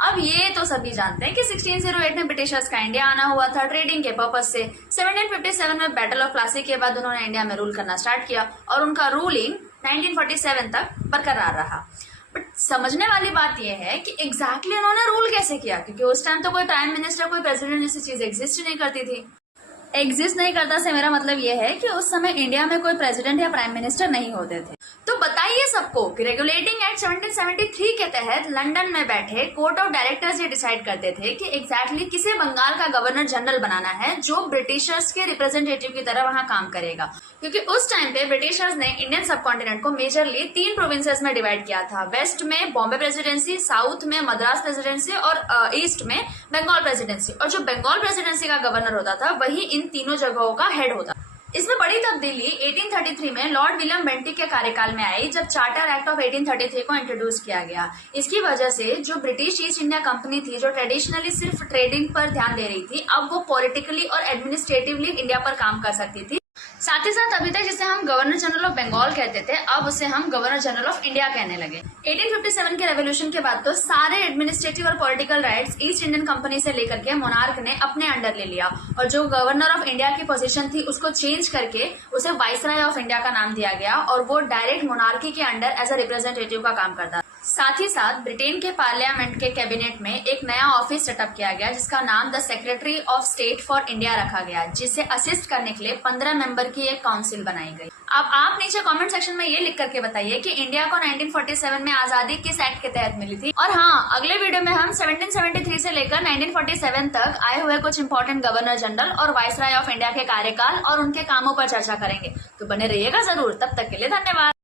अब ये तो सभी जानते हैं कि 1608 में ब्रिटिशर्स का इंडिया आना हुआ था ट्रेडिंग के पर्पज से। 1757 में बैटल ऑफ प्लासी के बाद उन्होंने इंडिया में रूल करना स्टार्ट किया और उनका रूलिंग 1947 तक बरकरार रहा। बट समझने वाली बात यह है कि एग्जैक्टली उन्होंने रूल कैसे किया, क्योंकि उस टाइम तो कोई प्राइम मिनिस्टर, कोई प्रेसिडेंट जैसी चीज एग्जिस्ट नहीं करती थी। एग्जिस्ट नहीं करता से मेरा मतलब यह है कि उस समय इंडिया में कोई प्रेसिडेंट या प्राइम मिनिस्टर नहीं होते थे। तो बताइए सबको कि रेगुलेटिंग एक्ट 1773 के तहत लंदन में बैठे कोर्ट ऑफ डायरेक्टर्स ये डिसाइड करते थे कि एग्जैक्टली किसे बंगाल का गवर्नर जनरल बनाना है जो ब्रिटिशर्स के रिप्रेजेंटेटिव की तरह वहां काम करेगा। क्योंकि उस टाइम पे ब्रिटिशर्स ने इंडियन सब कॉन्टिनेंट को मेजरली 3 प्रोविंसेस में डिवाइड किया था। वेस्ट में बॉम्बे प्रेसिडेंसी, साउथ में मद्रास प्रेसिडेंसी और ईस्ट में बंगाल प्रेसिडेंसी। और जो बंगाल प्रेसिडेंसी का गवर्नर होता था वही इन तीनों जगहों का हेड होता। इसमें बड़ी तब्दीली 1833 में लॉर्ड विलियम बेंटिक के कार्यकाल में आई, जब चार्टर एक्ट ऑफ 1833 को इंट्रोड्यूस किया गया। इसकी वजह से जो ब्रिटिश ईस्ट इंडिया कंपनी थी, जो ट्रेडिशनली सिर्फ ट्रेडिंग पर ध्यान दे रही थी, अब वो पॉलिटिकली और एडमिनिस्ट्रेटिवली इंडिया पर काम कर सकती थी। साथ ही साथ अभी तक जिसे हम गवर्नर जनरल ऑफ बंगाल कहते थे, अब उसे हम गवर्नर जनरल ऑफ इंडिया कहने लगे। 1857 के रेवोल्यूशन के बाद तो सारे एडमिनिस्ट्रेटिव और political rights east Indian company से लेकर के मोनार्क ने अपने अंडर ले लिया और जो गवर्नर ऑफ इंडिया की पोजीशन थी उसको चेंज करके उसे वाइसराय ऑफ इंडिया का नाम दिया गया और वो डायरेक्ट मोनार्की के अंडर एज अ रिप्रेजेंटेटिव का काम करता। साथ ही साथ ब्रिटेन के पार्लियामेंट के कैबिनेट में एक नया ऑफिस सेटअप किया गया जिसका नाम the secretary of state for India रखा गया, जिसे असिस्ट करने के लिए 15 मेंबर की एक काउंसिल बनाई गई। अब आप नीचे कमेंट सेक्शन में ये लिख करके बताइए कि इंडिया को 1947 में आजादी किस एक्ट के तहत मिली थी। और हाँ, अगले वीडियो में हम 1773 से लेकर 1947 तक आए हुए कुछ इंपॉर्टेंट गवर्नर जनरल और वाइसराय ऑफ इंडिया के कार्यकाल और उनके कामों पर चर्चा करेंगे। तो बने रहिएगा जरूर। तब तक के लिए धन्यवाद।